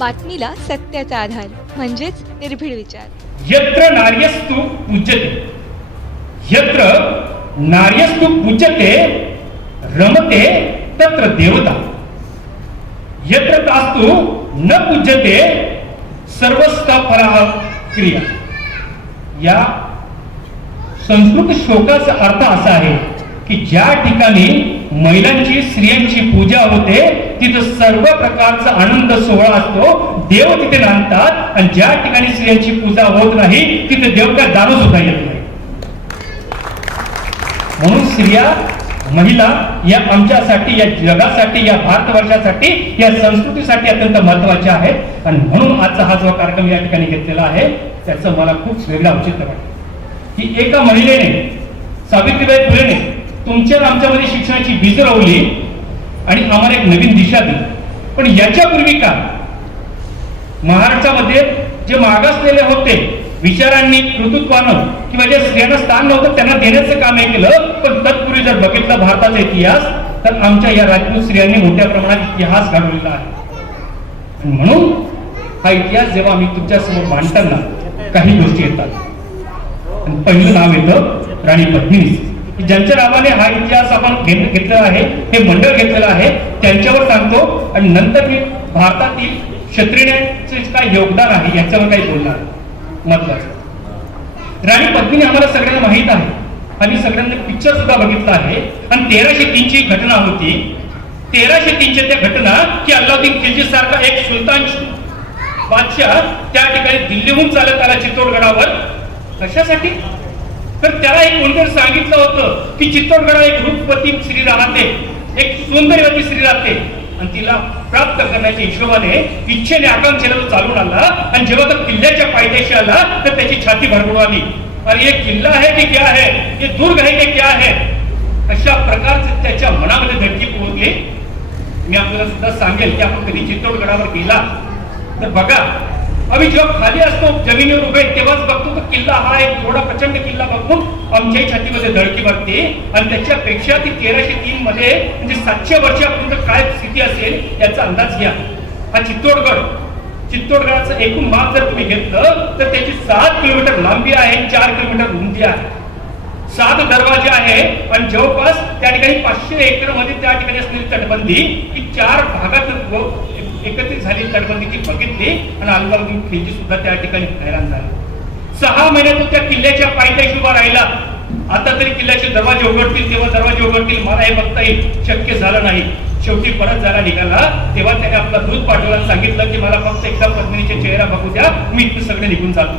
बातमीला सत्याचा आधार म्हणजेच निर्भीड विचार. यत्र नार्यस्तु पूज्यते यत्र नार्यस्तु पूज्यते रमते तत्र देवता यत्र तास्तु न पूज्यते सर्वस्तफलः क्रिया. या संस्कृत श्लोकाचा अर्थ असा आहे की ज्या ठिकाणी महिलांची स्त्रियांची पूजा होते तिथं सर्व प्रकारचा आनंद सोहळा असतो, देव तिथे नांदतात. आणि ज्या ठिकाणी स्त्रियांची पूजा होत नाही तिथे देव काय जाणू सुद्धा येत नाही. म्हणून स्त्रिया महिला या आमच्यासाठी, या जगासाठी, या भारतवर्षासाठी, या संस्कृतीसाठी अत्यंत महत्वाच्या आहेत. आणि म्हणून आजचा हा जो कार्यक्रम या ठिकाणी घेतलेला आहे त्याचं मला खूप वेगळं औचित्य वाटतं की एका महिलेने, सावित्रीबाई फुलेने तुमच्या आमच्यामध्ये शिक्षणाची बीज रोवली आणि आम्हाला एक नवीन दिशा दिली. पण याच्यापूर्वी का महाराष्ट्रामध्ये जे मागासलेले होते विचारांनी, कर्तृत्वानं किंवा ज्या स्त्रियांना स्थान नव्हतं त्यांना देण्याचं काम हे केलं. पण तत्पूर्वी जर बघितलं भारताचा इतिहास तर आमच्या या राजपूत स्त्रियांनी मोठ्या प्रमाणात इतिहास घडवलेला आहे. आणि म्हणून हा इतिहास जेव्हा आम्ही तुमच्या समोर मांडताना काही गोष्टी येतात. आणि पहिलं नाव येतं राणी पद्मिनी, ज्यांच्या नावाने हा इतिहास आपण घेतलेला आहे, हे मंडळ घेतलेलं आहे, त्यांच्यावर सांगतो. आणि नंतर मी भारतातील क्षत्रियांचे काय योगदान आहे याच्यावर काही बोलणार महत्वाचं. राणी पद्मिनी आम्हाला सगळ्यांना माहित आहे, आम्ही सगळ्यांनी पिक्चर सुद्धा बघितला आहे. आणि 1303 ची घटना होती. 1303 त्या घटना की अल्लाउद्दीन खिलजी सारखा एक सुलतान बादशाह त्या ठिकाणी दिल्लीहून चालत आला चित्तोडगडावर. कशासाठी? तर त्याला एक कोणतरी सांगितलं होतं की चित्तोडगडावर एक रूपवती स्त्री राहते, एक सौंदर्यवती स्त्री राहते आणि तिला प्राप्त करण्याच्या हिशोबाने इच्छेने आकांक्षेला तो चालून आला. आणि जेव्हा तो किल्ल्याच्या पायथ्याशी आला तर त्याची छाती भरभरून आली. अरे ये किल्ला है की क्या है, ये दुर्ग है की क्या है, अशा प्रकारचे त्याच्या मनामध्ये धडकी पोहोचली. मी आपल्याला सुद्धा सांगेल की आपण कधी चित्तोडगडावर गेला तर बघा, आम्ही जेव्हा खाली असतो जमिनीवर उभे तेव्हाच बघतो तो किल्ला हा एक थोडा प्रचंड किल्ला बघून आमच्याही छातीमध्ये धडकी भरते. आणि त्याच्यापेक्षा ती 1303 मध्ये म्हणजे 700 वर्षापर्यंत काय स्थिती असेल याचा अंदाज घ्या. हा चित्तोडगडाचं एकूण माप जर तुम्ही घेतलं तर त्याची 7 किलोमीटर लांबी आहे, 4 किलोमीटर रुंदी आहे, 7 दरवाजे आहे. आणि जवळपास त्या ठिकाणी 500 एकर मध्ये त्या ठिकाणी असलेली तटबंदी ही 4 भागात एकत्रित झालेली तटबंदीची बघितली. आणि अल्लाउद्दीन खिलजी सुद्धा त्या ठिकाणी हैराण झाले. 6 महिने तो त्या किल्ल्याच्या पायथ्याशी उभा राहिला. आता तरी किल्ल्याचे दरवाजे उघडतील तेव्हा दरवाजे उघडतील, मला हे बघता येईल, शक्य झालं नाही. शेवटी परत जायला निघाला तेव्हा त्याने आपला दूध पाठवला, सांगितलं की मला फक्त एकदा पद्मिनीचे चेहरा बघू द्या, मी इथे सगळे निघून जातो.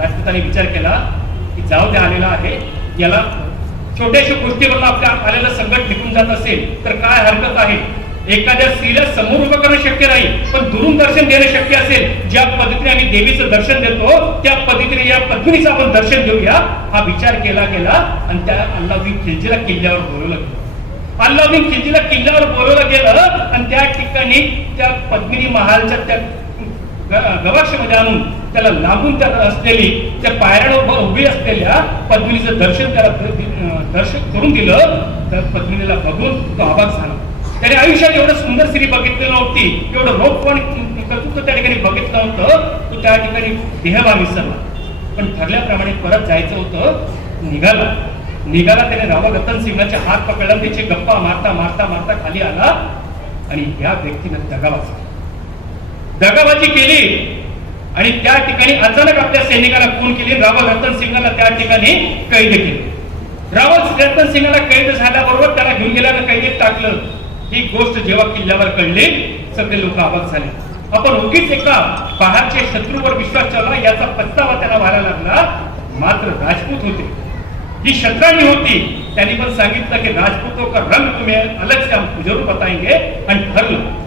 राजपूतांनी विचार केला की जाऊ द्या, आलेला आहे, याला छोट्याशा गोष्टीवरून आपल्या आलेलं संकट निघून जात असेल तर काय हरकत आहे. एखाद्या स्त्रीला समोर उभं करणं शक्य नाही पण दुरून दर्शन देणं शक्य असेल. ज्या पद्धतीने आम्ही देवीचं दर्शन देतो त्या पद्धतीने या पद्मिनीचं आपण दर्शन घेऊया. हा विचार केला गेला आणि त्या अल्लाउद्दीन खिलजीला किल्ल्यावर बोलवलं गेलं. अल्लाउद्दीन खिलजीला किल्ल्यावर बोलवलं गेलं आणि त्या ठिकाणी त्या पद्मिनी महालच्या त्या गवाक्षामध्ये आणून त्याला लांबून त्या असलेली त्या पायऱ्यांवर उभी असलेल्या पद्मिनीचं दर्शन त्याला दर्शन करून दिलं. तर पद्मिनीला बघून तो अवाक झाला. त्याने आयुष्यात एवढं सुंदर स्त्री बघितली नव्हती, एवढं रोगपण कर्तृत्व त्या ठिकाणी बघितलं नव्हतं. तो त्या ठिकाणी देहभान विसरला. पण ठरल्याप्रमाणे परत जायचं होतं. निघाला त्याने राव रतन सिंगाचे हात पकडला, त्याचे गप्पा मारता मारता मारता खाली आला. आणि या व्यक्तीने दगाबाजी केली आणि त्या ठिकाणी अचानक आपल्या सैनिकाला खून केली. रावल रतन सिंगाला त्या ठिकाणी कैद केले. रावल रतन सिंगाला कैद झाल्याबरोबर त्याला घेऊन गेल्यानं कैदेत टाकलं. ही गोष्ट जेव्हा किल्ल्यावर कळली सगळे लोक अवाक झाले. आपण उगीच एका बाहेरच्या शत्रूवर विश्वास ठेवला याचा पस्तावा त्यांना व्हायला लागला. मात्र राजपूत होते, ही शत्राणी होती, त्यांनी पण सांगितलं की राजपूतों का रंग तुम्हें अलग से हम जरूर बताएंगे. आणि ठरलं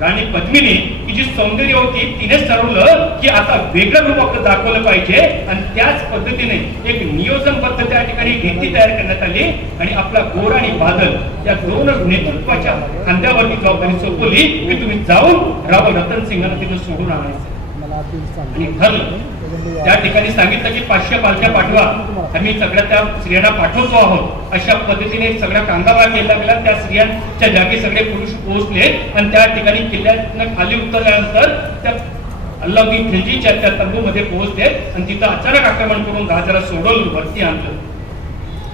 राणी पद्मिनी ही जी सौंदर्य होती तिनेच ठरवलं की आता वेगळं रूप आपलं दाखवलं पाहिजे. आणि त्याच पद्धतीने एक नियोजनबद्ध त्या ठिकाणी घेती तयार करण्यात आली. आणि आपला गोर आणि बादल या दोन नेतृत्वाच्या खांद्यावरती जबाबदारी सोपवली की तुम्ही जाऊन राव रतन सिंगाला तिथं सोडून आणायचं. आणि ठरलं त्या ठिकाणी सांगितलं की 500 पालख्या पाठवा, आम्ही सगळ्या त्या स्त्रियांना पाठवतो आहोत. अशा पद्धतीने सगळ्या कांगावा केला गेला. त्या स्त्रियांच्या जागी सगळे पुरुष पोहोचले आणि त्या ठिकाणी किल्ल्यातनं खाली उतरल्यानंतर त्या अल्लाउद्दीन खिलजीच्या त्या तंबूमध्ये पोहोचले आणि तिथं अचानक आक्रमण करून राजाला सोडवलं, वरती आणलं.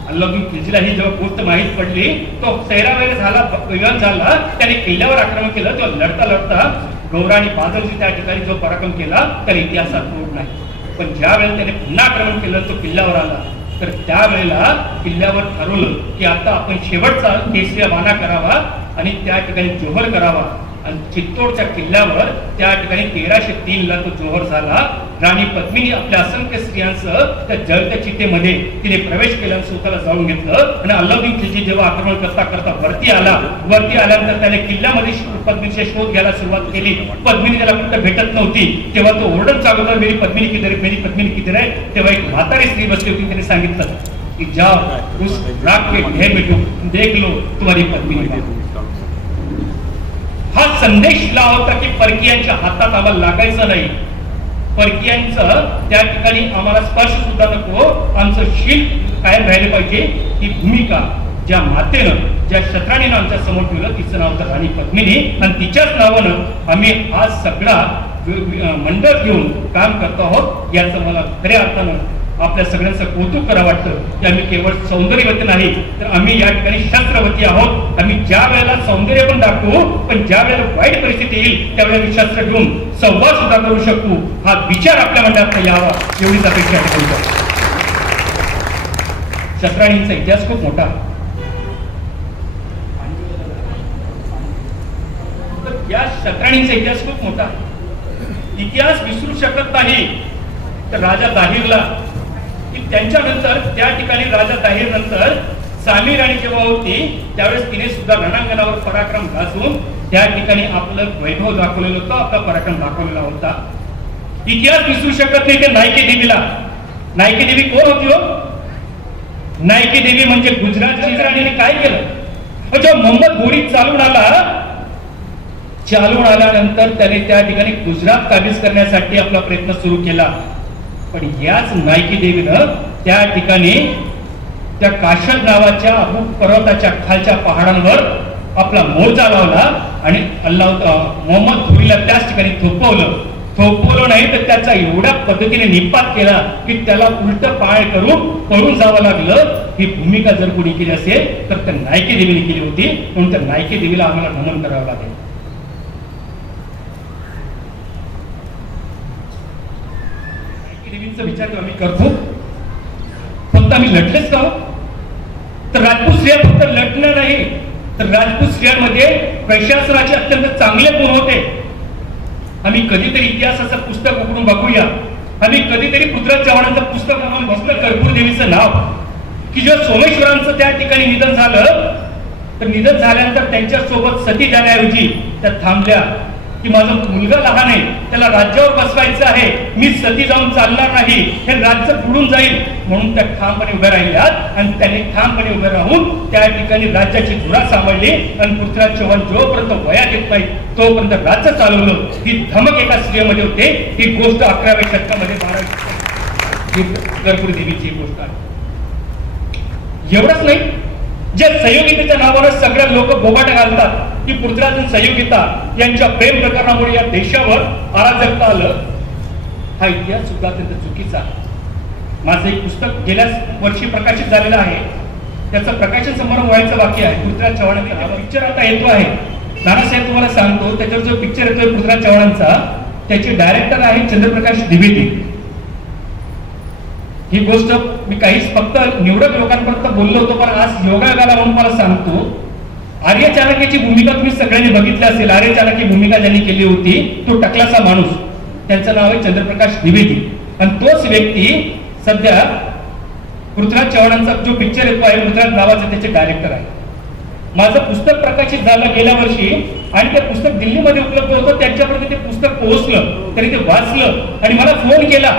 अल्लाउद्दीन खिलजीला ही जेव्हा गोष्ट माहीत पडली, तो सैरावैर झाला, वेगळा झाला, त्याने किल्ल्यावर आक्रमण केलं. तो लढता लढता गौरा आणि बादलजी त्या ठिकाणी जो पराक्रम केला तर इतिहासात नोंद नाही. पण ज्या वेळेला त्याने पुन्हा आक्रमण केलं, तो किल्ल्यावर आला, तर त्यावेळेला किल्ल्यावर ठरवलं की आता आपण शेवटचा केसरी बाणा करावा आणि त्या ठिकाणी जोहर करावा. आणि चित्तोडच्या किल्ल्यावर त्या ठिकाणी 1303 ला तो जोहर झाला. राणी पद्मिनी आपल्या असंख्य स्त्रियांसह त्या जळत्या चितेमध्ये तिने प्रवेश केला आणि स्वतःला जाऊन घेतलं. आणि अल्लाउद्दीन खिलजी जेव्हा आक्रमण करता करता वरती आल्यानंतर त्याने किल्ल्यामध्ये पद्मिनीचा शोध घ्यायला सुरुवात केली. पद्मिनी त्याला कुठं भेटत नव्हती. तेव्हा तो ओरडत चालवला, मेरी पद्मिनी किधर है, मेरी पद्मिनी किधर है. तेव्हा एक म्हातारी स्त्री बसली होती, त्याने सांगितलं की जाओ उस राख के ढेर में देख लो तुम्हारी पद्मिनी. हा संदेश दिला होता की परकीयांच्या हातात आम्हाला लागायचं नाही, परकीयांचं त्या ठिकाणी आम्हाला स्पर्श सुद्धा नको, आमचं शील कायम राहिले पाहिजे. ही भूमिका ज्या मातेनं, ज्या शत्राणीनं आमच्या समोर ठेवलं, तिचं नाव तर राणी पद्मिनी आणि तिच्याच नावानं आम्ही आज सगळा मंडळ घेऊन काम करतो आहोत. याचं मला खऱ्या अर्थानं आपल्या सगळ्यांचं कौतुक करावं वाटतं की आम्ही केवळ सौंदर्यवती नाही, तर आम्ही या ठिकाणी शस्त्रवती आहोत. आम्ही ज्या वेळेला सौंदर्य पण दाखवू, पण ज्या वेळेला वाईट परिस्थिती येईल त्यावेळेला आम्ही शस्त्र घेऊन संवाद सुद्धा करू शकू. हा विचार आपल्या मंडळात यावा एवढीच अपेक्षा आहे. शस्त्राणींचा इतिहास खूप मोठा. या शस्त्राणींचा इतिहास खूप मोठा. इतिहास विसरू शकत नाही. तर राजा दाहिरला की त्यांच्यानंतर त्या ठिकाणी राजा दाहिर नंतर सामी राणी जेव्हा होती त्यावेळेस तिने सुद्धा रणांगणावर पराक्रम गाजवून त्या ठिकाणी आपलं वैभव दाखवलेलं होतं, आपला पराक्रम दाखवलेला होता. इतिहास विसरू शकत नाही. ते नायकी देवीला, नायकी देवी कोण होती हो? नायकी देवी म्हणजे गुजरातची राणीने काय केलं? जेव्हा मोहम्मद घोरी चालून आल्यानंतर त्याने त्या ठिकाणी गुजरात काबीज करण्यासाठी आपला प्रयत्न सुरू केला. पण याच नायकी देवीनं त्या ठिकाणी त्या काशद नावाच्या अबू पर्वताच्या खालच्या पहाडांवर आपला मोर्चा लावला आणि मोहम्मद घोरीला त्याच ठिकाणी थोपवलं नाही तर त्याचा एवढ्या पद्धतीने निपात केला की त्याला उलट पाय करून पळून जावं लागलं. ही भूमिका जर कोणी केली असेल तर त्या नायकी देवीने केली होती. म्हणून त्या नायकी देवीला आम्हाला नमन करावं लागेल. देवींचा विचार आम्ही करतो, फक्त आम्ही लढलेच का? तर राजपूत स्त्रिया फक्त लढणं नाही, तर राजपूत स्त्रियांमध्ये प्रशासनाचे अत्यंत चांगले गुण होते. आम्ही कधीतरी इतिहासाचं पुस्तक उघडून बघूया. आम्ही कधीतरी पृथ्वीराज चव्हाणांचं पुस्तक म्हणून बसलं कर्पूर देवीचं नाव, की जेव्हा सोमेश्वरांचं त्या ठिकाणी निधन झालं, तर निधन झाल्यानंतर त्यांच्या सोबत सती जाण्याऐवजी त्या थांबल्या की माझा मुलगा लहान आहे, त्याला राज्यावर बसवायचं आहे, मी सती जाऊन चालणार नाही, हे राज्य बुडून जाईल. म्हणून त्या ठामपणे उभ्या राहिल्यात आणि त्यांनी ठामपणे उभे राहून त्या ठिकाणी राज्याची धुरा सांभाळली. आणि पृथ्वीराज चव्हाण जोपर्यंत वयात येत नाही तोपर्यंत राज्य चालवलं. ही धमक एका स्त्रियेमध्ये होते. ही गोष्ट 11व्या शतकामध्ये कर्पूर देवीची गोष्ट आहे. एवढंच नाही, जे संयोगितेच्या नावावर सगळ्या लोक बोबाटा घालतात की पृथ्वीराज संयोगिता यांच्या प्रेम प्रकरणामुळे या देशावर अराजकता आलं, हा इतिहास सुद्धा अत्यंत चुकीचा आहे. माझं एक पुस्तक गेल्याच वर्षी प्रकाशित झालेलं आहे, त्याचं प्रकाशन समारंभ व्हायचं बाकी आहे. पृथ्वीराज चव्हाणांचा पिक्चर आता येतो आहे. नानासाहेब तुम्हाला सांगतो, त्याच्यावर जो पिक्चर येतोय पृथ्वीराज चव्हाणांचा, त्याचे डायरेक्टर आहे चंद्रप्रकाश द्विवेदी. ही गोष्ट मी काही फक्त निवडक लोकांपर्यंत बोललो होतो, पण आज योगायोगाला म्हणून मला सांगतो, आर्य चाणक्याची भूमिका तुम्ही सगळ्यांनी बघितली असेल. आर्य चाणक्य भूमिका ज्यांनी केली होती तो टकलाचा माणूस, त्यांचं नाव आहे चंद्रप्रकाश द्विवेदी. आणि तोच व्यक्ती सध्या पृथ्वीराज चव्हाणांचा जो पिक्चर येतो आहे पृथ्वीराज नावाचा, त्याचे डायरेक्टर आहे. माझं पुस्तक प्रकाशित झालं गेल्या वर्षी आणि ते पुस्तक दिल्लीमध्ये उपलब्ध होतं. त्यांच्यापर्यंत ते पुस्तक पोहोचलं, तरी ते वाचलं आणि मला फोन केला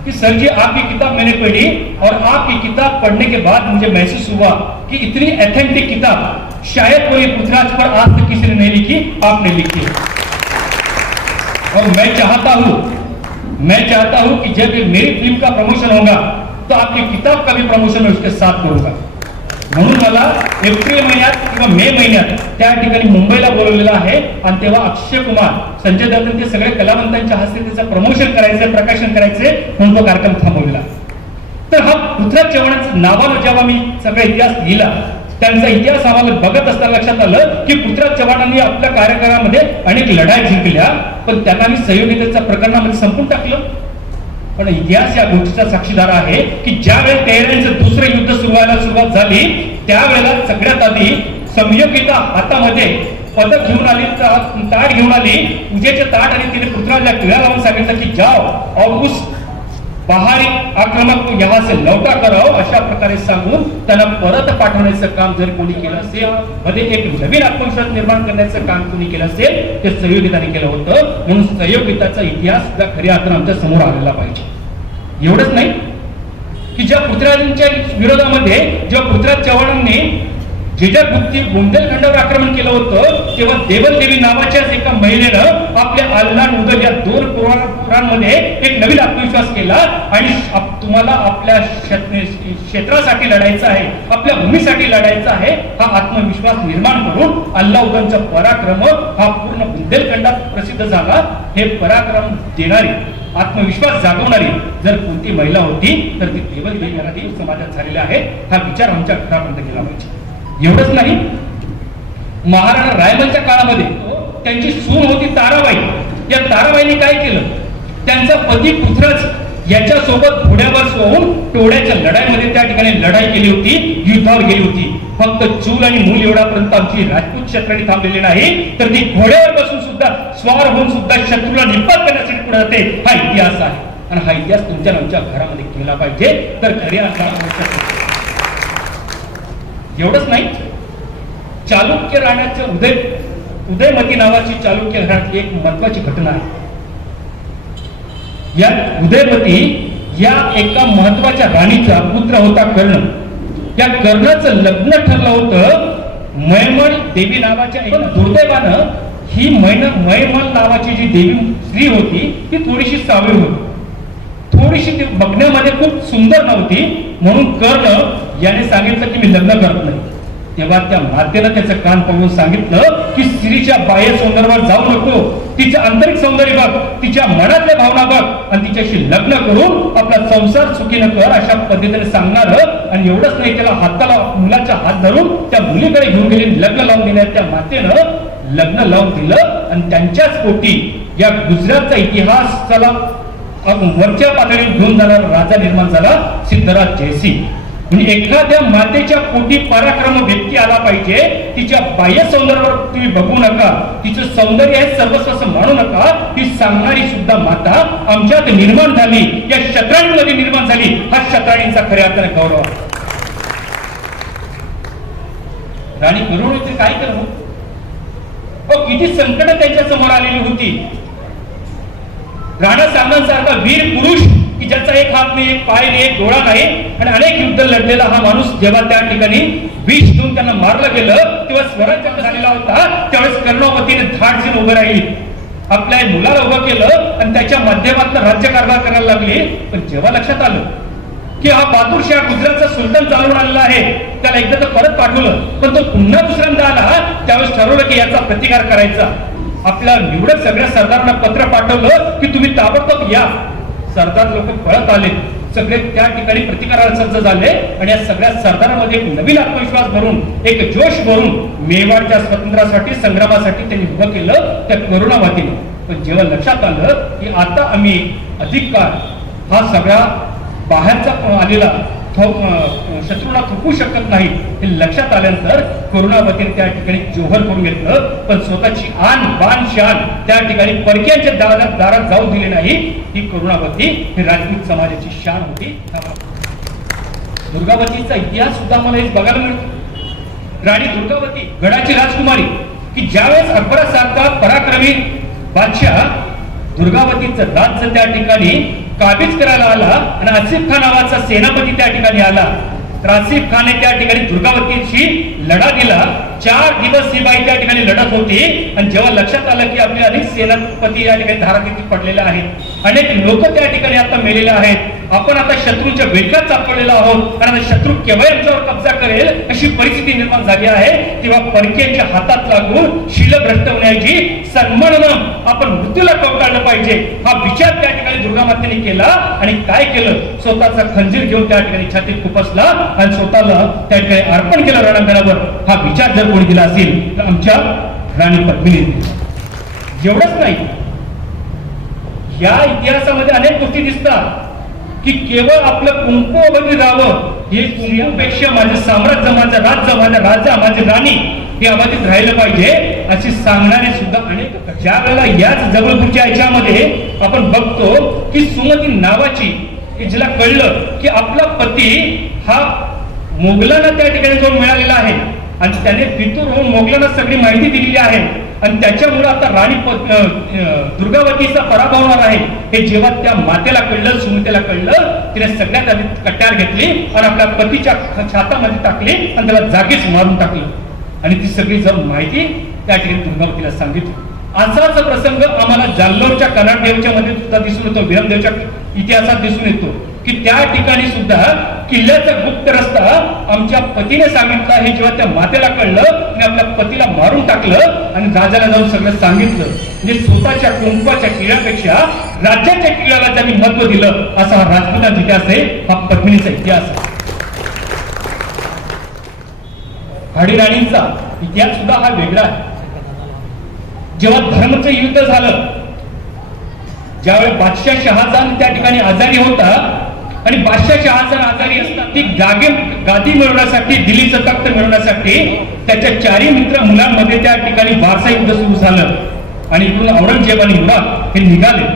कि सर जी आपकी किताब मैंने पढ़ी और आपकी किताब पढ़ने के बाद मुझे महसूस हुआ कि इतनी ऑथेंटिक किताब शायद कोई पृथ्वीराज पर आज तक किसी ने नहीं लिखी, आपने लिखी. और मैं चाहता हूं मैं चाहता हूं कि जब मेरी फिल्म का प्रमोशन होगा तो आपकी किताब का भी प्रमोशन मैं उसके साथ करूंगा. म्हणून मला एप्रिल महिन्यात किंवा मे महिन्यात त्या ठिकाणी मुंबईला बोलवलेलं आहे आणि तेव्हा अक्षय कुमार, संजय दत्त ते सगळे कलावंतांच्या हस्ते त्याचं प्रमोशन करायचं, प्रकाशन करायचे म्हणून तो कार्यक्रम थांबवलेला. तर हा पृथ्वीराज चव्हाणांचं नावानं जेव्हा मी सगळा इतिहास लिहिला, त्यांचा इतिहास आम्हाला बघत असताना लक्षात आलं की पृथ्वीराज चव्हाणांनी आपल्या कार्यकाळामध्ये अनेक लढाई जिंकल्या, पण त्यांना मी संयोगितेच्या प्रकरणामध्ये संपून टाकलं. पण इतिहास या गोष्टीचा साक्षीदार आहे की ज्या वेळेस तेहरानचं दुसरं युद्ध सुरू व्हायला सुरुवात झाली त्यावेळेला सगळ्यात आधी संयोगिता हातामध्ये पदक घेऊन आली, ताट घेऊन आली, पूजेचे ताट, आणि तिने पृथ्वीराजला टिळा लावून सांगितलं की जाओ और उस बाहरी आक्रमक को यहाँ से लौटा कराओ, अशा प्रकारे सांगून त्यांना परत पाठवण्याचं काम जर कोणी केलं असेल, मध्ये एक नवीन आत्मविश्वास निर्माण करण्याचं काम कोणी केलं असेल ते संयोगिताने केलं होतं. म्हणून संयोगिताचा इतिहास सुद्धा खऱ्या अर्थानं आमच्या समोर आलेला पाहिजे. एवढंच नाही की ज्या पृथ्वीराजांच्या विरोधामध्ये जेव्हा पृथ्वीराज चव्हाणांनी जिजागुप्ती बुंदेलखंडावर आक्रमण केलं होतं तेव्हा देवलदेवी नावाच्याच एका महिलेनं आपल्या आल्हान उदल या 2 पुराणांमध्ये एक नवीन आत्मविश्वास केला आणि तुम्हाला आपल्या क्षेत्रासाठी लढायचं आहे, आपल्या भूमीसाठी लढायचं आहे, हा आत्मविश्वास निर्माण करून अल्लाउद्दीनचा पराक्रम हा पूर्ण बुंदेलखंडात प्रसिद्ध झाला. हे पराक्रम देणारी, आत्मविश्वास जागवणारी जर कोणती महिला होती तर ती देवलदेवी मराठी समाजात झालेला आहे. हा विचार आमच्या घरापर्यंत गेला पाहिजे. एवढंच नाही, महाराणा रायमलच्या काळामध्ये त्यांची सून होती ताराबाई. या ताराबाईने काय केलं, त्यांचा पती पृथ्वीराज याच्यासोबत घोड्यावर सोडून टोळ्याच्या लढाईमध्ये त्या ठिकाणी लढाई केली होती, युद्धावर गेली होती. फक्त चूल आणि मूल एवढापर्यंत आमची राजपूत क्षेत्राने थांबलेली नाही, तर ती घोड्यावर बसून सुद्धा, स्वार होऊन सुद्धा शत्रूला निपात करण्यासाठी पुढे जाते. हा इतिहास आहे आणि हा इतिहास तुमच्या आमच्या घरामध्ये केला पाहिजे तर खऱ्या एवढंच नाही, चालुक्य राण्याचं उदयमती नावाची चालुक्य घरातली एक महत्वाची घटना आहे. या उदयमती या एका महत्वाच्या राणीचा पुत्र होता कर्ण. या कर्णाचं लग्न ठरलं होतं मैमल देवी नावाच्या एका दुर्दैवानं ही मैमल नावाची जी देवी स्त्री होती ती थोडीशी सावळी होती, थोडीशी ती बघण्यामध्ये खूप सुंदर नव्हती. म्हणून कर्ण याने सांगितलं की मी लग्न करत नाही. तेव्हा त्या मातेनं त्याचं कान पकडून सांगितलं की स्त्रीच्या बाह्य सौंदर्यावर जाऊ नको, तिचं आंतरिक सौंदर्य बघ, तिच्या मनातल्या भावना बघ आणि तिच्याशी लग्न करून आपला संसार सुखीनं कर, अशा पद्धतीने सांगणार. आणि एवढंच नाही, त्याला हाताला मुलाचा हात धरून त्या मुलीकडे घेऊन गेले, लग्न लावून देण्यात त्या मातेनं लग्न लावून दिलं. आणि त्यांच्याच पोटी या गुजरातचा इतिहास चला वरच्या पातळीवर घेऊन जाणारा राजा निर्माण झाला, सिद्धराज जयसिंग. म्हणजे एखाद्या मातेच्या पोटी पराक्रम व्यक्ती आला पाहिजे. तिच्या बाह्य सौंदर्यावर तुम्ही बघू नका, तिचं सौंदर्य आहे सर्वस्व मानू नका, ती सांगणारी सुद्धा माता आमच्यात निर्माण झाली, या शत्राणीमध्ये निर्माण झाली. हा शत्राणींचा खऱ्या अर्थाने गौरव. राणी करुणेचे काय करू, किती संकट त्यांच्या समोर आलेली होती. राणा सांगांसारखा वीर पुरुष की ज्याचा एक हात नाही, एक पाय नाही, एक डोळा नाही आणि अनेक युद्ध लढलेला हा माणूस जेव्हा त्या ठिकाणी विष देऊन त्यांना मारलं गेलं तेव्हा स्वराज्य झालेला होता. त्यावेळेस कर्णवतीने धाडसीन उभं राहिली, आपल्या मुलाला उभं केलं आणि त्याच्या माध्यमातून राज्यकारभार करायला लागली. पण जेव्हा लक्षात आलं की हा बहादूरशाह गुजरातचा सुलतान चालवून आलेला आहे, त्याला एकदा तर परत पाठवलं, पण तो पुन्हा दुसऱ्यांदा आला. त्यावेळेस ठरवलं की याचा प्रतिकार करायचा. आपल्या निवडक सगळ्या सरदारांना पत्र पाठवलं की तुम्ही ताबडतोब या. सरदार लोक पळत आले, सगळे त्या ठिकाणी प्रतिकाराला सज्ज झाले आणि या सगळ्या सरदारांमध्ये एक नवीन आत्मविश्वास भरून, एक जोश भरून मेवाडच्या स्वातंत्र्यासाठी, संग्रामासाठी त्यांनी उभं केलं त्या करुणावतीने. पण जेव्हा लक्षात आलं की आता आम्ही अधिक काळ हा सगळा बाहेरचा आलेला शत्रूला थोपू शकत नाही हे लक्षात आल्यानंतर करुणावतीने त्या ठिकाणी जोहर करून घेतलं. पण स्वतःची आन बान शान त्या ठिकाणी परक्यांच्या दारात जाऊ दिले नाही. ही करुणावती ही राजपूत समाजाची शान होती. दुर्गावतीचा इतिहास सुद्धा मला हेच बघायला मिळतो. राणी दुर्गावती गडाची राजकुमारी की ज्यावेळेस अकबरासारखा पराक्रमी बादशाह दुर्गावतीचं राज्य त्या ठिकाणी काबीज करायला आला आणि आसिफ खान नावाचा सेनापती त्या ठिकाणी आला, तर आसिफ खानने त्या ठिकाणी दुर्गावतीशी लढा दिला. 4 दिवस ही बाई त्या ठिकाणी लढत होती आणि जेव्हा लक्षात आलं की आपले अनेक सेनापती या ठिकाणी धारातीर्थी पडलेले आहेत, अनेक लोक त्या ठिकाणी आता मेलेले आहेत, आपण आता शत्रूच्या बेडकात सापडलेलो आहोत आणि आता शत्रू केव्हा यांच्यावर कब्जा करेल अशी परिस्थिती निर्माण झाली आहे, तेव्हा परकीयांच्या हातात लागून शीलभ्रष्ट होण्याची सन्मानानं आपण मृत्यूला कवटाळलं पाहिजे हा विचार त्या ठिकाणी दुर्गा मातेने केला आणि काय केलं, स्वतःचा खंजीर घेऊन त्या ठिकाणी छातीत खुपसला आणि स्वतःला त्या ठिकाणी अर्पण केलं रणांगणावर. हा विचार जर कोणी दिला असेल तर आमच्या राणी पद्मिनीने. एवढंच नाही, या इतिहासामध्ये अनेक गोष्टी दिसतात की केवळ आपलं कुंकुमवती राहावं हे कुंकुपेक्षा माझं साम्राज्य, माझं राज्य, माझा राजा, माझी राणी हे अबाधित राहिलं पाहिजे अशी सांगणारे सुद्धा अनेक. ज्या वेळेला याच जबलपूरच्या याच्यामध्ये आपण बघतो की सुमती नावाची, जिला कळलं की आपला पती हा मोगलांना त्या ठिकाणी जाऊन मिळालेला आहे आणि त्याने फितूर होऊन मोगलांना सगळी माहिती दिलेली आहे आणि त्याच्यामुळे आता राणी दुर्गावतीचा पराभव होणार आहे हे जेव्हा त्या मातेला कळलं, सुमतीला कळलं, तिने सगळ्यात आधी कट्यार घेतली आणि आपल्या पतीच्या छातामध्ये टाकली आणि त्याला जागीच मारून टाकलं आणि ती सगळी जाऊन माहिती त्या ठिकाणी दुर्गावतीला सांगितली. असाच प्रसंग आम्हाला जाल्लोरच्या कनाडदेवच्या मध्ये सुद्धा दिसून येतो, विरमदेवच्या इतिहासात दिसून येतो की त्या ठिकाणी सुद्धा किल्ल्याचा गुप्त रस्ता आमच्या पतीने सांगितला हे जेव्हा त्या मातेला कळलं आणि आपल्या पतीला मारून टाकलं आणि राजाला जाऊन सगळं सांगितलं. म्हणजे स्वतःच्या कुंकवाच्या किल्ल्यापेक्षा राज्याच्या किल्ल्याला त्यांनी महत्व दिलं असा हा राजपुतांचा इतिहास आहे, हा पद्मिनीचा इतिहास आहे. हाडीराणींचा इतिहास सुद्धा हा वेगळा आहे. जेव्हा धर्मचं युद्ध झालं, ज्यावेळी बादशाह शहाजहान त्या ठिकाणी आजारी होता आणि बादशाह शहाजहान आजारी असताना ती गादी मिळवण्यासाठी, दिल्लीचं तख्त मिळवण्यासाठी त्याच्या 4 मित्र मुलांमध्ये त्या ठिकाणी वारसा युद्ध सुरू झालं आणि इकडून औरंगजेब आणि मुराद हे निघाले.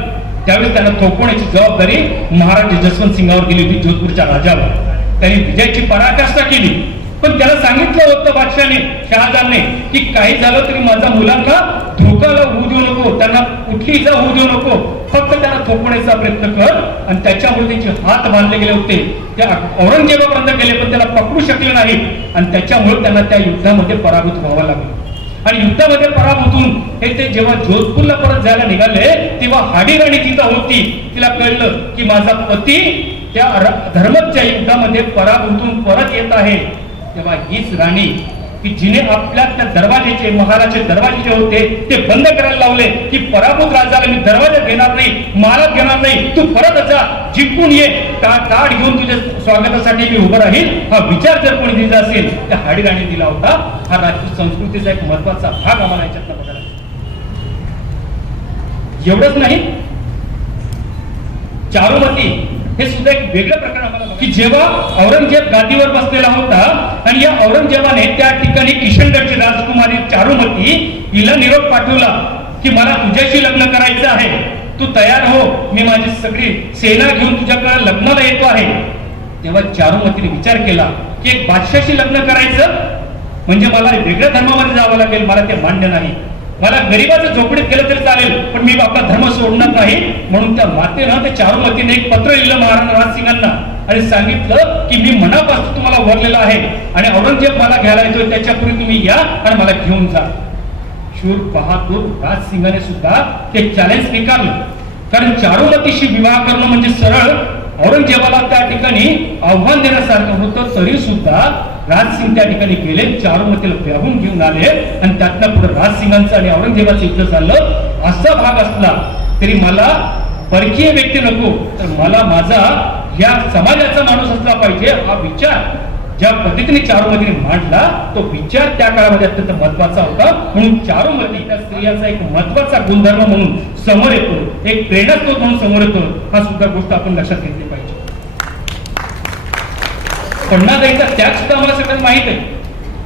त्यावेळेस त्यांना थोपवण्याची जबाबदारी महाराज जसवंत सिंगावर दिली होती, जोधपूरच्या राजावर. त्यांनी विजयाची पराकाष्ठा केली पण त्याला सांगितलं होतं बादशाहने, शहाजहानने की काही झालं तरी माझ्या मुलांना धोकाला होऊ देऊ नको, त्यांना कुठली इजा होऊ देऊ नको, फक्त त्यांना थोपवण्याचा प्रयत्न कर. आणि त्याच्यामुळे त्यांचे हात बांधले गेले होते, त्या औरंगजेबापर्यंत गेले पण त्याला पकडू शकले नाही आणि त्याच्यामुळे त्यांना त्या युद्धामध्ये पराभूत व्हावं लागलं. आणि युद्धामध्ये पराभूत होऊन हे ते जेव्हा जोधपूरला परत जायला निघाले तेव्हा हाडीराणी तिथं होती. तिला कळलं की माझा पती त्या धर्मच्या युद्धामध्ये पराभूत होऊन परत येत आहे. तेव्हा हीच राणी की जिने आपल्या त्या दरवाजेचे, महाराजचे दरवाजे जे होते ते बंद करायला लावले की पराभूत राजाला मी दरवाजा घेणार नाही, महाराज घेणार नाही, तू परत जा, जिंकून ये, ताट घेऊन तुझ्या स्वागतासाठी मी उभं राहील. हा विचार जर कोणी दिला असेल तर हाडीराणी दिला होता. हा राजपूत संस्कृतीचा एक महत्वाचा भाग आम्हाला याच्यातला बघायला. एवढंच नाही, चारुमती हे सुद्धा एक वेगळं प्रकरण आम्हाला की जेव्हा औरंगजेब गादीवर बसलेला होता आणि या औरंगजेबाने त्या ठिकाणी किशनगडची राजकुमारी चारुमती हिला निरोप पाठवला की मला तुझ्याशी लग्न करायचं आहे, तू तयार हो, मी माझी सगळी सेना घेऊन तुझ्याकडे लग्नाला येतो आहे. तेव्हा चारुमतीने विचार केला की एक बादशाशी लग्न करायचं म्हणजे मला वेगळ्या धर्मामध्ये जावं लागेल, मला ते मान्य नाही, मला गरीबाचं झोपडीत गेलं तरी चालेल पण मी आपला धर्म सोडणार नाही. म्हणून त्या मातेनं, त्या चारुमतीने एक पत्र लिहिलं महाराणा राजसिंगांना आणि सांगितलं की मी मनापासून तुम्हाला वरलेला आहे आणि औरंगजेब मला घ्यायला येतोय, त्याच्यापूर्वी तुम्ही या आणि मला घेऊन जा. शूर बहादूर राजसिंगाने सुद्धा ते चॅलेंज स्वीकारलं, कारण चारुमतीशी विवाह करणं म्हणजे सरळ औरंगजेबाला त्या ठिकाणी आव्हान देण्यासारखं होतं. तरी सुद्धा राजसिंग त्या ठिकाणी गेले, चारुमतीला ब्याहून घेऊन आले आणि त्यातनं पुढे राजसिंगांचं आणि औरंगजेबाचं युद्ध झालं. असा भाग असला तरी मला परकीय व्यक्ती नको, तर मला माझा या समाजाचा माणूस असला पाहिजे हा विचार ज्या पद्धतीने चारुमतीने मांडला तो विचार त्या काळामध्ये अत्यंत महत्वाचा होता. म्हणून चारुमती त्या स्त्रियांचा एक महत्वाचा गुणधर्म म्हणून समोर येतो, एक प्रेरणास्त्रोत म्हणून समोर येतो. हा सुद्धा गोष्ट आपण लक्षात घेतली पाहिजे. पण्णादाईचा त्याग सुद्धा आम्हाला सगळ्यांना माहित आहे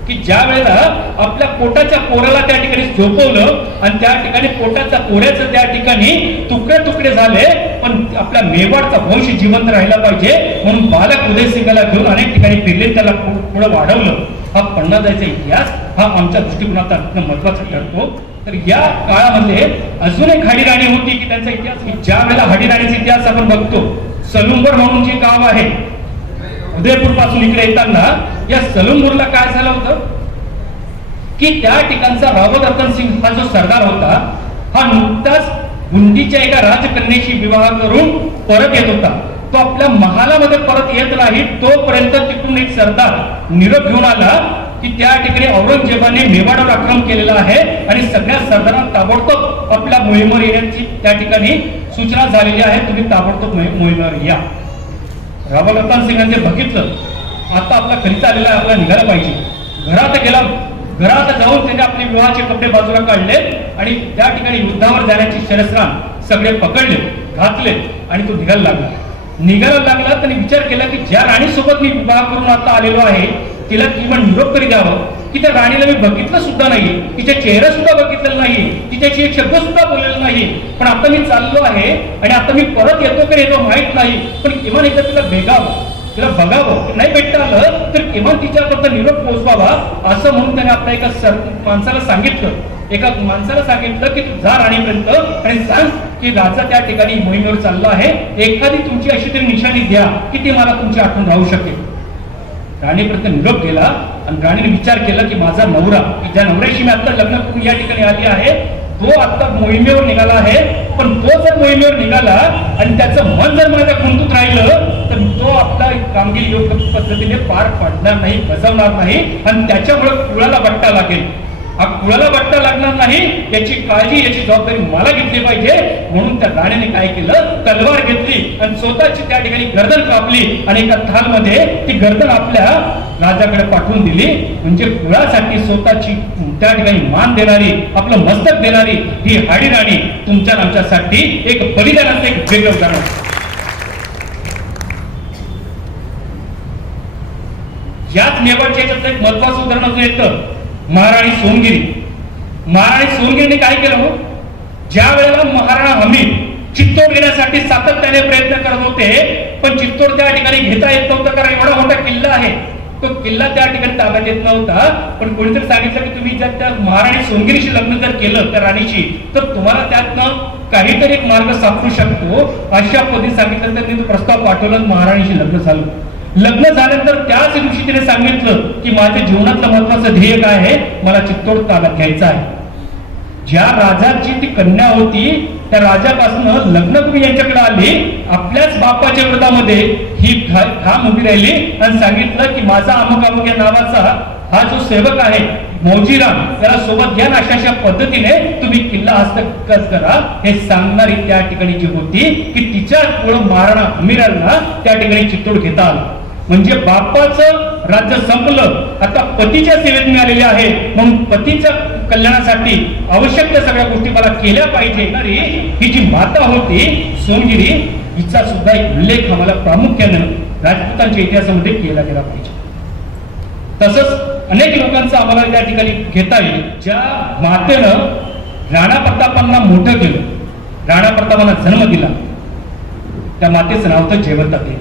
की ज्या वेळेला आपल्या पोटाच्या पोराला त्या ठिकाणी झोपवलं आणि त्या ठिकाणी पोटाच्या पोऱ्याचं त्या ठिकाणी तुकडे तुकडे झाले पण आपल्या मेवाडचा वंश जिवंत राहिला पाहिजे म्हणून बालक उदयसिंगाला घेऊन अनेक ठिकाणी फिरले, त्याला पुढे वाढवलं. हा पण्णादाईचा इतिहास हा आमच्या दृष्टिकोनात महत्वाचा ठरतो. तर या काळामध्ये अजून एक हाडीराणी होती की त्यांचा इतिहास, ज्या वेळेला हाडीराणीचा इतिहास आपण बघतो, सलुंबर म्हणून जे गाव आहे उदयपूर पासून इकडे येताना या सलुंबूरला काय झालं होतं, की त्या ठिकाणचा रावत रतन सिंग हा जो सरदार होता हा नुकताच गुंडीच्या एका राजकन्येशी विवाह करून परत येत होता. तो आपल्या महालामध्ये परत येत नाही तोपर्यंत तिकडून एक सरदार निरोप घेऊन आला की त्या ठिकाणी औरंगजेबाने मेवाडावर आक्रमण केलेलं आहे आणि सगळ्या सरदारांना ताबडतोब आपल्या मोहिमेवर येण्याची त्या ठिकाणी सूचना झालेली आहे, तुम्ही ताबडतोब मोहिमेवर या. रावत रतन सिंगांनी बघितलं आता आपला खरीच आलेला आहे, आपला निघाला पाहिजे. घरात गेला, घरात जाऊन त्याने आपले विवाहाचे कपडे बाजूला काढले आणि त्या ठिकाणी युद्धावर जाण्याची शरस्त्राण सगळे पकडले, घातले आणि तो निघायला लागला. त्याने विचार केला की ज्या राणीसोबत मी विवाह करून आता आलेलो आहे तिला किमान निरोप तरी द्यावं, की त्या राणीला मी बघितलं सुद्धा नाही, तिचा चेहरा सुद्धा बघितलेला नाही, तिच्याशी एक शब्द सुद्धा बोललेला नाही. पण आता मी चाललो आहे आणि आता मी परत येतो की येतो माहित नाही, पण किमान एकदा तिला भेगावं, तिला बघावं, नाही भेटता आलं तर किमान तिच्यापर्यंत निरोप पोहोचवावा असं म्हणून त्याने आपल्या एका माणसाला सांगितलं की तू जा राणीपर्यंत आणि सांग की राजा त्या ठिकाणी मोहिमेवर चालला आहे, एखादी तुमची अशी तरी निशाणी द्या की ती मला तुमची आठवण राहू शकेल. राणीपर्यंत निरोप गेला आणि राणीने विचार केला की माझा नवरा, की ज्या नवऱ्याशी मी आता लग्न करून या ठिकाणी आली आहे, तो आता मोहिमेवर निघाला आहे. पण तो जर मोहिमेवर निघाला आणि त्याचं मन जर माझ्या गुंतून राहिलं तर तो आपला कामगिरी योग्य पद्धतीने पार पाडणार नाही, बजावणार नाही आणि त्याच्यामुळे कुळाला बट्टा लागेल. कुळाला बट्टा लागणार नाही याची काळजी, याची जबाबदारी मला घेतली पाहिजे. म्हणून त्या राणीने काय केलं, तलवार घेतली आणि स्वतःची त्या ठिकाणी गर्दन कापली आणि एका थालमध्ये ती गर्दन आपल्या राजाकडे पाठवून दिली. म्हणजे कुळासाठी स्वतःची त्या ठिकाणी मान देणारी, आपलं मस्तक देणारी ही हाडी राणी तुमच्या आमच्यासाठी एक बलिदानाचं एक वेगळं उदाहरण. याच मेवाडच्या याच्यात एक महत्वाचं उदाहरण अजून येतं, महाराणी सोनगिरी. महाराणी सोनगिरीने काय केलं हो, ज्या वेळेला महाराणा हमीर चित्तोड घेण्यासाठी सातत्याने प्रयत्न करत होते पण चित्तोड त्या ठिकाणी घेता येत नव्हतं, कारण एवढा मोठा किल्ला आहे, तो किल्ला त्या ठिकाणी ताब्यात येत नव्हता. पण कोणीतरी सांगितलं की तुम्ही जर त्या महाराणी सोनगिरीशी लग्न जर केलं त्या राणीशी तर तुम्हाला त्यातनं काहीतरी एक मार्ग सापडू शकतो. अशा पद्धतीने सांगितलं तर त्यांनी प्रस्ताव पाठवला, महाराणीशी लग्न झालं. लग्न झाल्यानंतर त्याच दिवशी तिने सांगितलं की माझ्या जीवनातलं महत्वाचं ध्येय काय आहे, मला चित्तोड ताब्यात घ्यायचं आहे. ज्या राजाची ती कन्या होती त्या राजापासून लग्न तुम्ही यांच्याकडे आली, आपल्याच बापाच्या विरोधामध्ये ही ठाम उभी राहिली आणि सांगितलं की माझा अमुक या नावाचा हा जो सेवक आहे मौजीराम, त्याला सोबत घ्या, अशा पद्धतीने तुम्ही किल्ला हस्तगत करा. हे सांगणारी त्या ठिकाणी जी होती की तिच्या पुढे महाराणा हमीराला त्या ठिकाणी चित्तोड घेता आलं. म्हणजे बापाचं राज्य संपलं, आता पतीच्या सेवेत मी आलेले आहे, म्हणून पतीच्या कल्याणासाठी आवश्यक त्या सगळ्या गोष्टी मला केल्या पाहिजे. ही जी माता होती सोनगिरी, हिचा सुद्धा एक उल्लेख आम्हाला प्रामुख्याने राजपूतांच्या इतिहासामध्ये केला गेला पाहिजे. तसंच अनेक लोकांचं आम्हाला त्या ठिकाणी घेता येईल. ज्या मातेनं राणा प्रतापांना मोठं केलं, राणा प्रतापांना जन्म दिला, त्या मातेचं नाव तर जयवंतादेवी.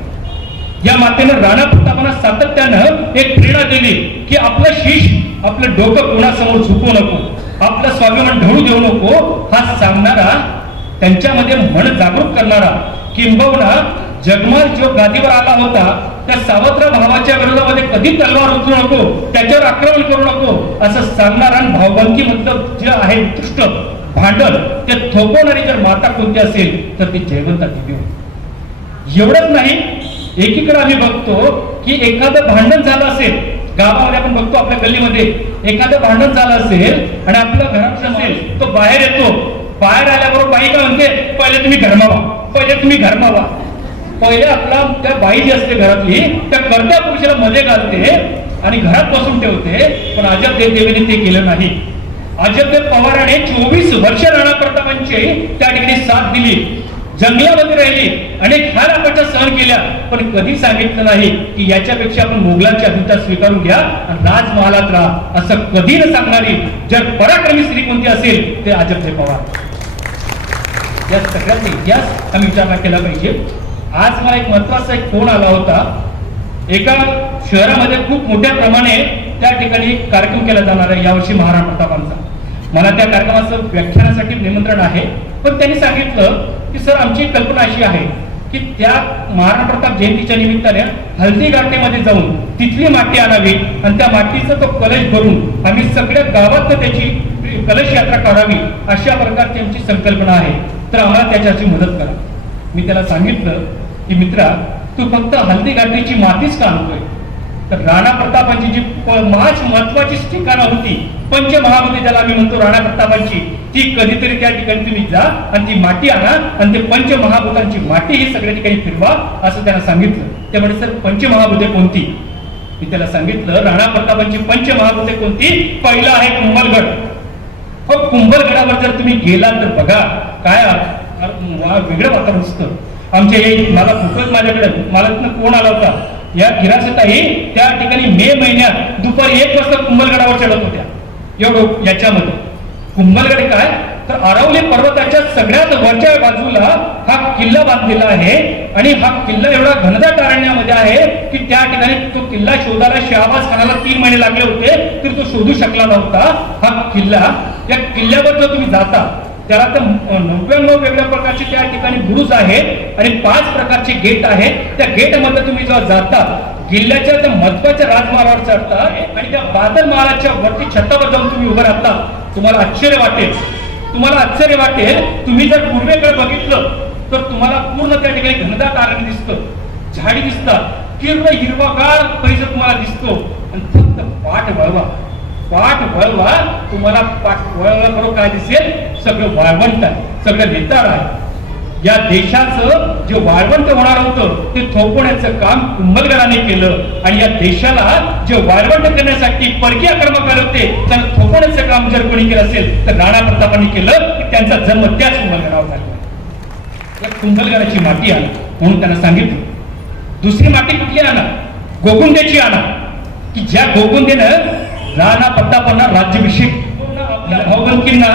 या मातेनं राणा प्रतापांना सातत्यानं एक प्रेरणा दिली की आपलं शीश, आपलं डोकं कोणासमोर झुकवू नको, आपलं स्वाभिमान ढळू देऊ नको. हा सांगणारा, त्यांच्यामध्ये मन जागृत करणारा, किंबहुना जगमाल जो गादीवर आला होता त्या सावत्र भावाच्या विरोधामध्ये कधी तलवार उचलू नको, त्याच्यावर आक्रमण करू नको असं सांगणारा, भावबंकी मधलं जे आहे उत्कृष्ट भांडण ते थोपवणारी जर माता कोणती असेल तर ती जयवंतादेवी होती. एवढंच नाही, एकीकडे आम्ही बघतो की एखादं भांडण झालं असेल, गावामध्ये आपण बघतो आपल्या गल्लीमध्ये एखादं भांडण झालं असेल आणि आपल्या घरात असेल, तो बाहेर येतो. बाहेर आल्याबरोबर बाई काय म्हणते, पहिले तुम्ही घरमावा, पहिले तुम्ही घरमावा. पहिले आपला त्या बाई जी असते घरातली त्या कर्त्या पुरुषाला मध्ये घालते आणि घरात बसून ठेवते. पण अजबदेव देवीने ते केलं नाही. अजबदेव पवाराने 24 वर्ष राणा प्रतापांची त्या ठिकाणी साथ दिली, जंगलामध्ये राहिली, अनेक हार अपत्या सहन केल्या, पण कधी सांगितलं नाही की याच्यापेक्षा आपण मोगलांची अधीनता स्वीकारून घ्या आणि राजमहालात राहा, असं कधी न सांगणारी जर पराक्रमी स्त्री कोणती असेल ते अजबदेव पवार. या सगळ्याचा इतिहास आम्ही विचार केला पाहिजे. आज मला एक महत्वाचा एक फोन आला होता. एका शहरामध्ये खूप मोठ्या प्रमाणे त्या ठिकाणी कार्यक्रम केला जाणार आहे यावर्षी महाराणा प्रतापांचा. मला त्या कार्यक्रमाचं व्याख्यानासाठी निमंत्रण आहे, पण त्यांनी सांगितलं की सर आमची कल्पना अशी आहे की त्या महाराणा प्रताप जयंतीच्या निमित्ताने हल्दी घाटेमध्ये जाऊन तिथली माती आणावी आणि त्या मातीचा तो कलश भरून आम्ही सगळ्या गावात त्याची कलश यात्रा काढावी, अशा प्रकारची आमची संकल्पना आहे. तर आम्हाला त्याच्याची मदत करा. मी त्याला सांगितलं की मित्रा, तू फक्त हल्दी घाटीची मातीच का आणतोय? तर राणा प्रतापांची जी महत्वाची ठिकाणं होती, पंचमहाभूते ज्याला आम्ही म्हणतो राणा प्रतापांची, ती कधीतरी त्या ठिकाणी तुम्ही जा आणि ती माती आणा आणि ते पंचमहाभूतांची माती ही सगळ्या ठिकाणी फिरवा, असं त्यांना सांगितलं. त्यामुळे सर पंचमहाभूते कोणती? मी त्याला सांगितलं राणा प्रतापांची पंचमहाभूते कोणती? पहिलं आहे कुंभलगड. हो, कुंभलगडावर जर तुम्ही गेलात तर बघा काय वेगळं वातावरण असतं. आमच्या मला खूपच माझ्याकडे मला कोण आला होता, या गिरासताई त्या ठिकाणी मे महिन्यात दुपारी 1 वाजता कुंभलगडावर चढत होत्या. एवढं याच्यामध्ये कुंभलगड काय तर अरावली पर्वताच्या सगळ्यात वरच्या बाजूला हा किल्ला बांधलेला आहे आणि हा किल्ला एवढा घनदाट अरण्यामध्ये आहे की त्या ठिकाणी तो किल्ला शोधायला शहाबाज खानाला 3 महिने लागले होते, तर तो शोधू शकला नव्हता. हा किल्ला, या किल्ल्यावर जर तुम्ही जाता त्याला तर 99 वेगळ्या प्रकारचे त्या ठिकाणी बुरुज आहेत आणि 5 प्रकारचे गेट आहेत. त्या गेट मध्ये तुम्ही जेव्हा जाता किल्ल्याच्या त्या महत्वाच्या राजमार्गावर चढता आणि त्या बादल महालाच्या वरती छतावर जाऊन तुम्ही उभं राहता. तुम्हाला आश्चर्य वाटेल. तुम्ही जर पूर्वेकडे बघितलं तर तुम्हाला पूर्ण त्या ठिकाणी घनदाट अरण्य दिसतं, झाडी दिसतात, किर्ण हिरवागार परिसर तुम्हाला दिसतो आणि फक्त पाठ वळवा तुम्हाला पाठ वळवल्याबरोबर काय दिसेल? सगळं वाळवंट आहे, सगळं नेताळ आहे. या देशाचं जे वाळवंट होणार होतं ते थोपवण्याचं काम कुंभलगडाने केलं आणि या देशाला जे वाळवंट करण्यासाठी परकीय आक्रमक आले होते त्यांना थोपवण्याचं काम जर कोणी केलं असेल तर राणा प्रतापांनी केलं. की त्यांचा जन्म त्याच कुंभलगडावर झाला. या कुंभलगडाची माती आणा म्हणून त्यांना सांगितलं. दुसरी माती कुठली आणा? गोकुंद्याची आणा, की ज्या गोकुंदेनं राणा प्रतापांना राज्याभिषेक आपल्या भावबंदकींना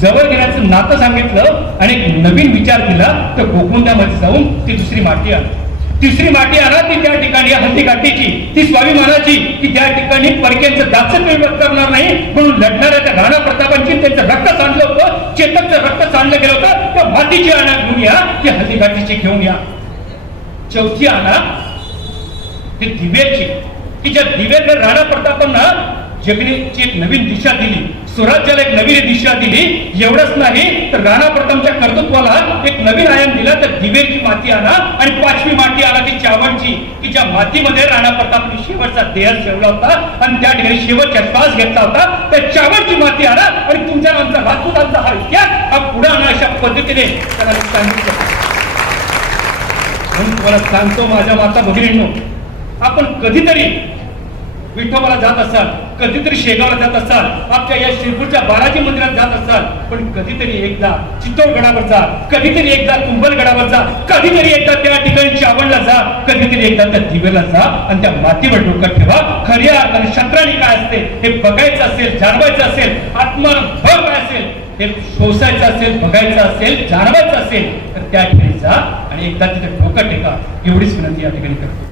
जवळ घेण्याचं नातं सांगितलं आणि एक नवीन विचार दिला. तर गोकुंद्यामध्ये जाऊन ती दुसरी माती आणा. तिसरी माती आणा ती त्या ठिकाणी हल्दी घाटीची, ती स्वाभिमानाची, की त्या ठिकाणी परक्यांचं दासत्व करणार नाही म्हणून लढणाऱ्या त्या राणा प्रतापांची त्यांचं रक्त सांडलं होतं, चेतकचं रक्त सांडलं गेलं होतं. त्या मातीची आणा घेऊन या, ती हल्दी घाटीची घेऊन या. चौथी आणा ती दिव्याची, की ज्या दिव्याने राणा प्रतापांना जगण्याची एक नवीन दिशा दिली, स्वराज्याला एक नवीन दिशा दिली. एवढंच नाही तर राणा प्रतापच्या कर्तृत्वाला एक नवीन आयाम दिला. तर दिवेची माती आणा आणि 5वी माती आणा ती चावडची, की ज्या मातीमध्ये राणा प्रतापने शेवटचा देह ठेवला होता आणि त्या ठिकाणी शेवटचा श्वास घेतला होता. त्या चावडची माती आणा आणि तुमच्या आमचा राजपूतांचा हा इतिहास हा पुढे आणा, अशा पद्धतीने त्यांना सांगितलं. म्हणून तुम्हाला सांगतो माझ्या माता भगिनींनो, आपण कधीतरी विठोबाला जात असाल, कधीतरी शेगावला जात असाल, आपल्या या शिरपूरच्या बालाजी मंदिरात जात असाल, पण कधीतरी एकदा चित्तोडगडावर जा, कधीतरी एकदा कुंभलगडावर जा, कधीतरी एकदा त्या ठिकाणी चावडला जा, कधीतरी एकदा त्या दिवेला जा आणि त्या मातीवर डोकं ठेवा. खऱ्या अर्थाने शस्त्राणी काय असते हे बघायचं असेल, जाणवायचं असेल, आत्मबळ काय असेल हे शोषायचं असेल, बघायचं असेल, जाणवायचं असेल तर त्या ठिकाणी जा आणि एकदा तिथे डोकं टेका. एवढीच विनंती या ठिकाणी करतो.